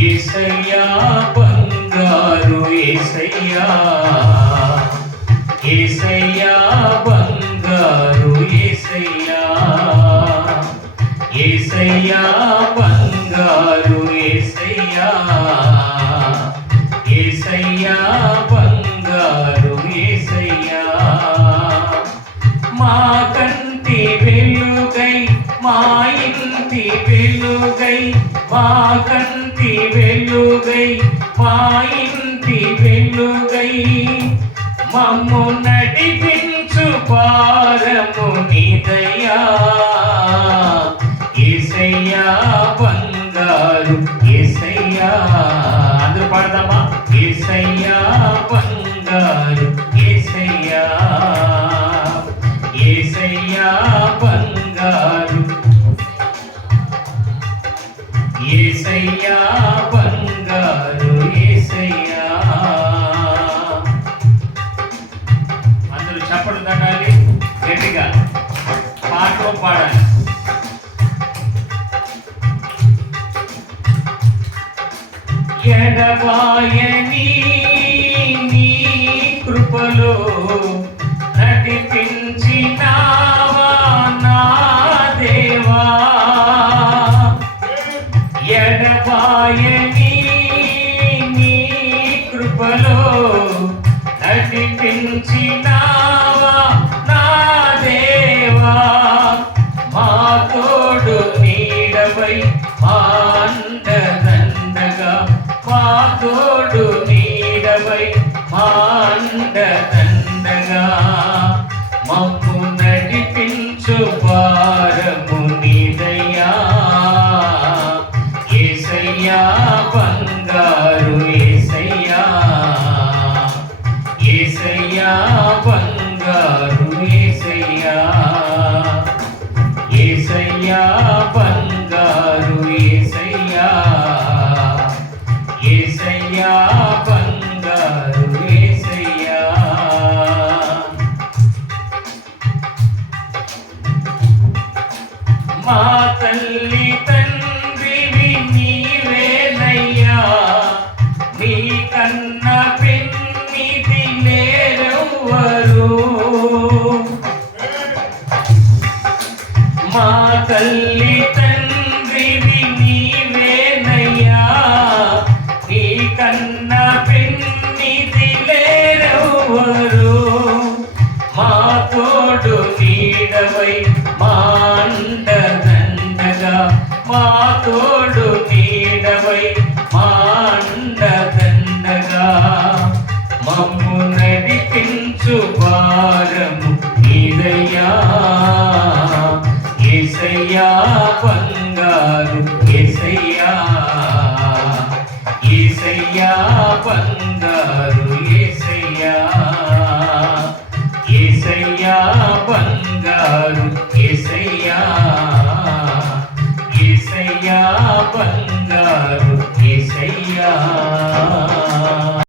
యేసయ్యా బంగారు యేసయ్యా, యేసయ్యా బంగారు యేసయ్యా, యేసయ్యా బంగారు యేసయ్యా, యేసయ్యా బంగారు యేసయ్యా. మా కంటి వెలుగై మా ఇంటి వెలుగై, మా కంటి వెలుగై మా ఇంటి వెలుగై, మమ్ము నడిపించు భారము నీదయ్యా. యేసయ్యా బంగారు యేసయ్యా, అందరూ పాడదామా? యేసయ్యా బంగారు యేసయ్యా, యేసయ్యా బంగారు, యేసయ్యా బంగారు యేసయ్యా. అందరూ చప్పట్లు తట్టాలి, గట్టిగా పాటలు పాడాలి. ఎడబాయని నీ కృపలో నడిపించినావా నా దేవా, ఎడబాయని నీ కృపలో నడిపించినావా నా దేవా. మా తోడు నీడవై మా అండదండగా, మా తోడు నీడవై మా అండదండగా, మమ్ము నడిపించు భారము నీదయ్యా. యేసయ్యా బంగారు యేసయ్యా, యేసయ్యా బంగారు యేసయ్యా, యేసయ్యా బంగారు యేసయ్యా, యేసయ్యా బంగారు యేసయ్యా. మా తల్లి తండ్రివి నీవేనయ్యా, నీ కన్న పెన్నిది లేరెవ్వరు. మా తల్లి తండ్రివి నీవేనయ్యా, నీ కన్న పెన్నిది లేరెవ్వరు. మా తోడు నీడవై మా అండదండగా, మా తోడు నీడవై మా అండదండగా, మమ్ము నడిపించు భారము నీదయ్యా. యేసయ్యా బంగారు యేసయ్యా, యేసయ్యా బంగారు యేసయ్యా, యేసయ్యా బంగారు యేసయ్యా.